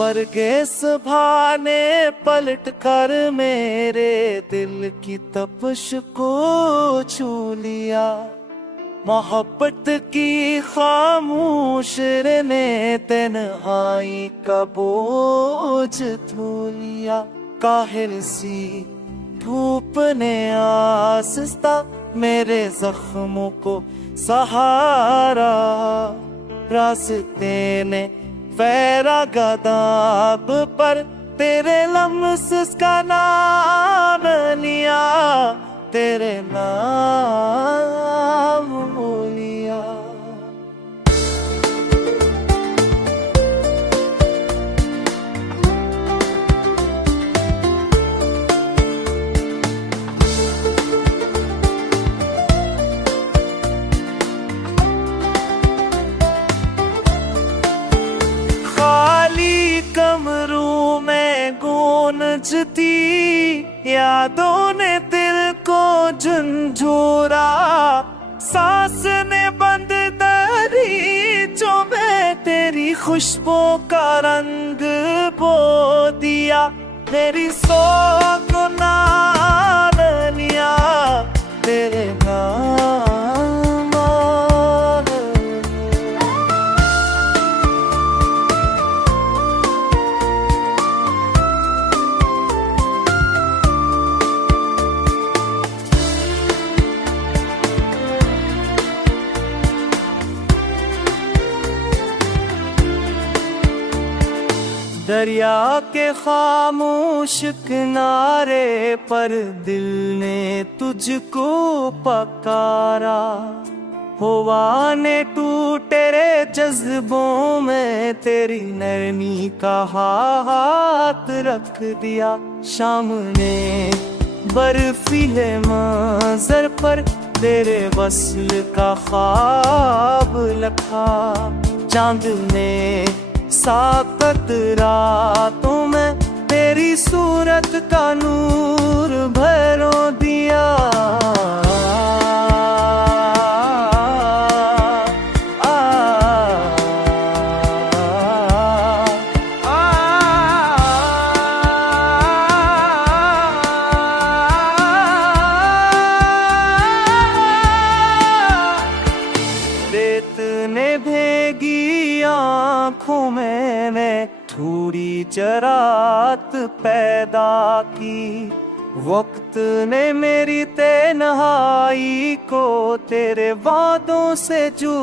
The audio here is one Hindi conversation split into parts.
पर किस बहाने पलट कर मेरे दिल की तपश को छू लिया। मोहब्बत की खामोश ने तन्हाई का बोझ धो लिया। काहिल सी धूप ने आस्ता मेरे जख्मों को सहारा। रास्ते ने फैरा गदाब पर तेरे लम्स का नाम लिया, तेरे नाम लिया। खाली कमरों में गूंजती यादों ने दिल को झंझोरा। सांस ने बंद दरीचों में तेरी खुशबू का रंग बो दिया। मेरी सोच को नाम लिया, तेरे नाम। दरिया के खामोश किनारे पर दिल ने तुझको पकारा। हवा ने टूटे जज्बों में तेरी नरमी का हाथ रख दिया। शाम ने बर्फीले मंजर पर तेरे वस्ल का ख्वाब लखा। चांद ने साकत रातों में तेरी सूरत का नूर भरो दिया। रेत ने भेगी आँखों में थोड़ी जरात पैदा की। वक्त ने मेरी तन्हाई को तेरे वादों से जो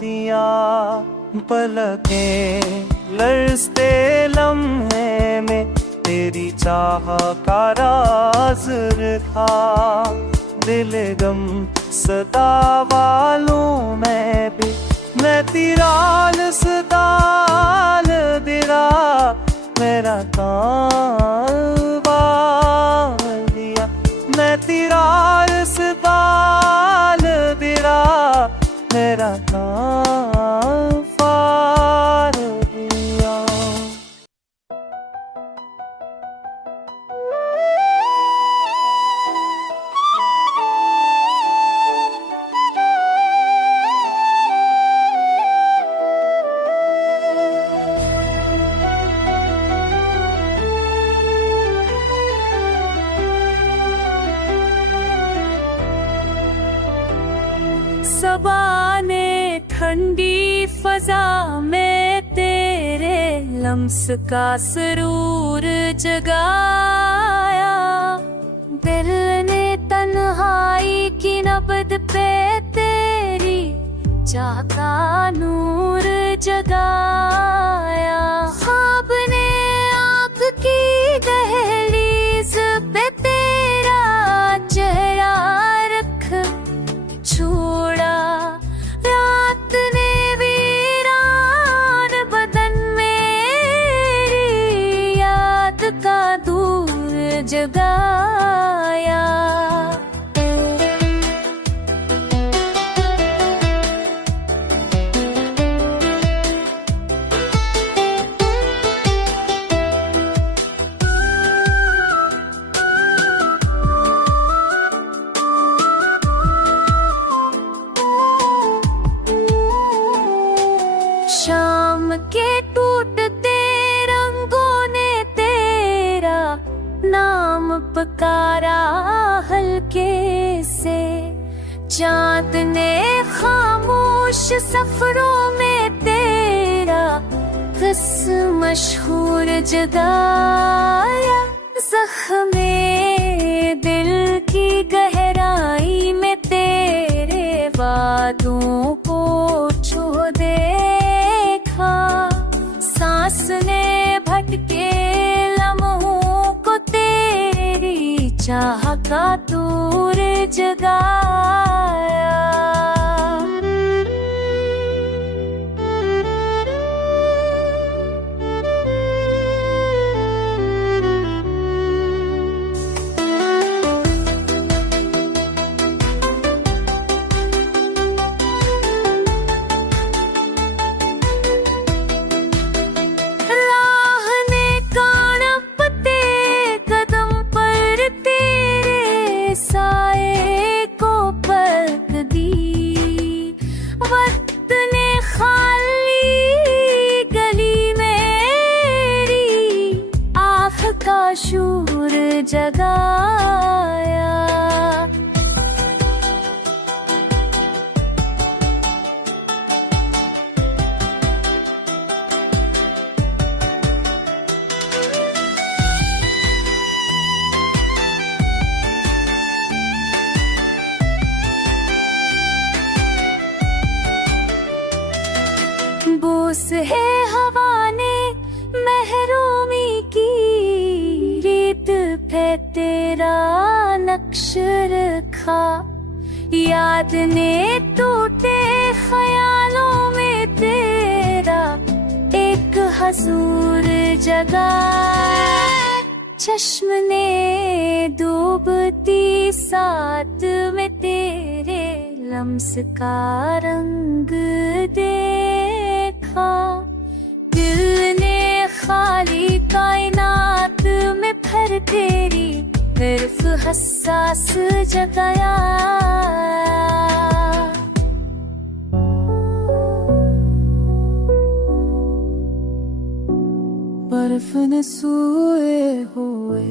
दिया। पलकें लरजते लम्हे में तेरी चाह का राज था। दिल गम सदा वालों में भी मैं तिराल सदाल दिरा। मेरा कांवा लिया, मैं तिराल सदाल दिरा। मेरा कांवा लिया। सबा ने ठंडी फजा में तेरे लम्स का सुरूर जगाया। दिल ने तन्हाई की नबद पे तेरी चाह का नूर जगाया। ख्वाब ने आँख की दहलीज पे तेरा चेहरा रख छोड़ा। रात ने वीरान बदन मेरी याद का दूर जगाया। शाम के टूटते पुकारा हल्के से। चांद ने खामोश सफरों में तेरा किस्म मशहूर जगाया। ज़ख्मे दिल की गहराई में तेरे वादों को छू देखा। सांस ने भटके लम्हों को तेरी चाह का दूर जगाया। शूर जगाया। बोस है हवा ने महरूमी की रीत पे तेरा नक्श रखा। याद ने टूटे ख्यालों में तेरा एक हजूर जगाया। चश्म ने डूबती साथ में तेरे लम्स का रंग देखा। दिल ने खाली कायनात में फिर तेरी तरफ हसास जगाया। बर्फ ने सोए हुए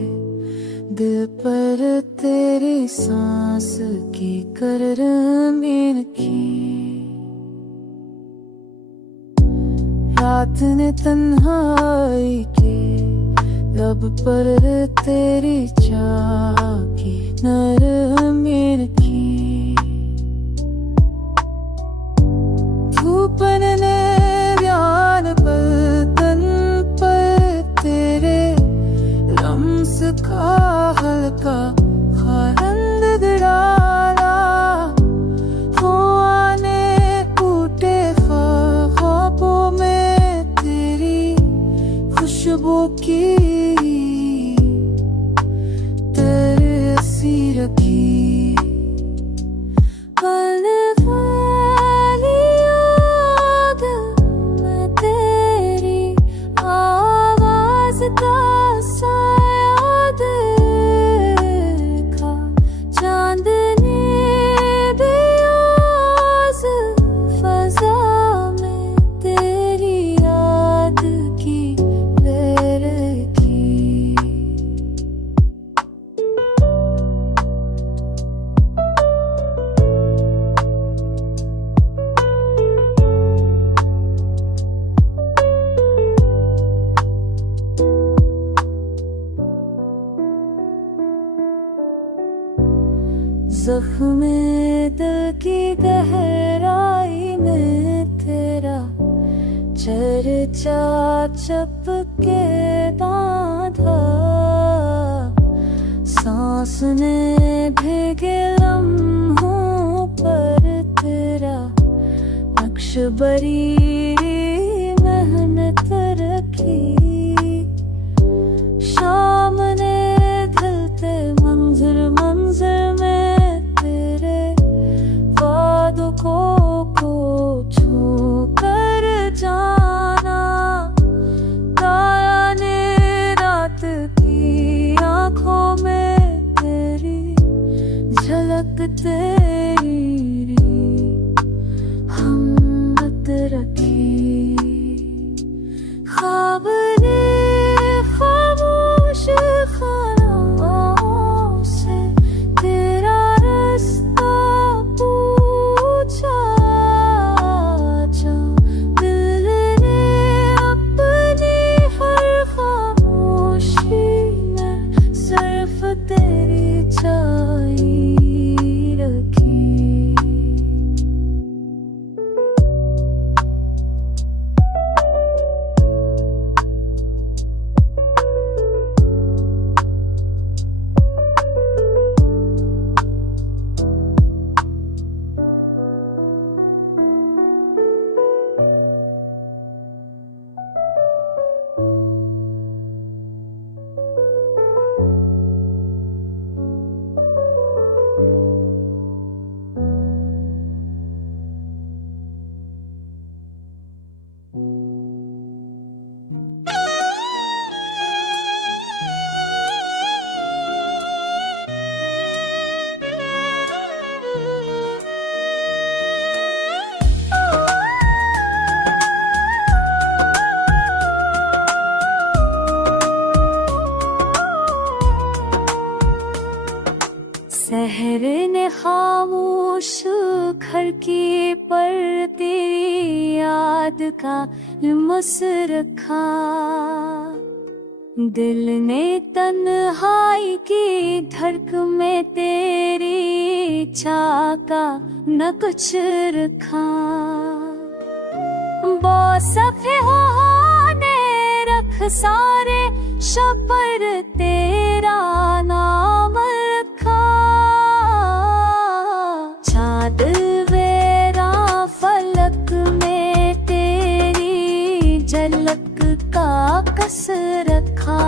दिल पर तेरी सांस की करमीन की। रात ने तन्हाई के लब पर तेरी चाह की नरमीन की। धूप ने बयान पर तन पर तेरे लम्स का हल्का खारंद डाला। हुआ ने टूटे ख्वाबों में तेरी खुशबू की तरसी रखी। पल वाली याद में तेरी आवाज का साया देखा। चांद ने भी आज फजा में तेरी याद की लहर की। ज़ख्मे दिल की गहराई में तेरा चर्चा चपके बांधा। सांस ने भीगे लम्हों पर तेरा नक्श बरी मेहनत रखी। शाम ने ढलते मंजर मंजर में को छू कर जाना। काया ने रात की आँखों में तेरी झलक तेरी हमत रखी। ख्वाब ने खामोश खाना खिड़की पर तेरी याद का मुस रखा। दिल ने तन्हाई की धड़क में तेरी इच्छा का न कुछ रखा। सफे होने रख सारे शपर तेरा नाम रखा। चाँद वेरा फलक में तेरी झलक का कस रखा।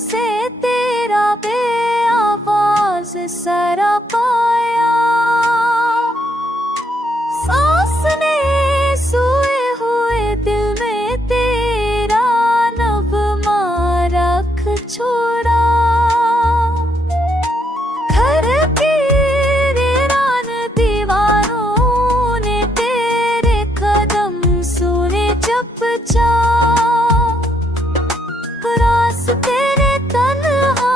से तेरा बेआवाज सरा पाया। सांस ने सोए हुए दिल में तेरा नगमा रख छोड़ा। घर की वीरान दीवारों ने तेरे कदम सुने चुपचाप। तेरे तन्हा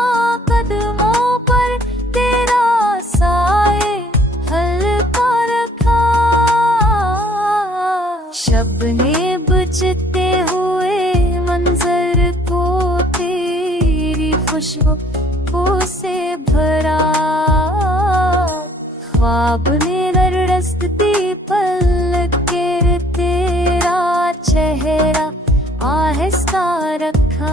कदमों पर तेरा साए हल्का रखा। शब ने बुझते हुए मंजर को तेरी खुशबू से भरा। ख्वाब ने रड़सती पलके तेरा चेहरा आहिस्ता रखा।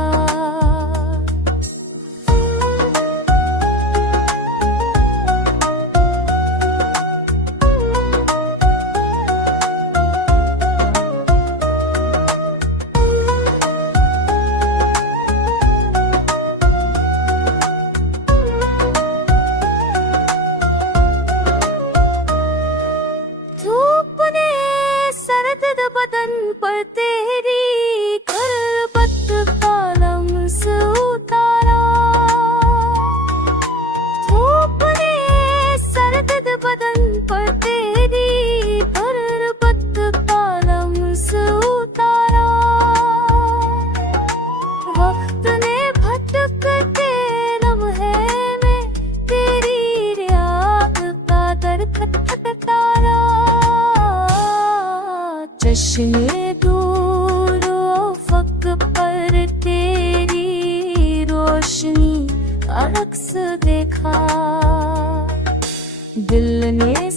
धूप ने सरद बदन पर तेरी खरबत का लम्स उतारा। धूप ने सरद बदन पर तेरी खरबत का लम्स उतारा। वक्त ने भटकते लम्हे में तेरी याद का दर खटखटाया। चश्मे दूर अफ़क़ पर तेरी रोशनी का रक्स देखा। दिल ने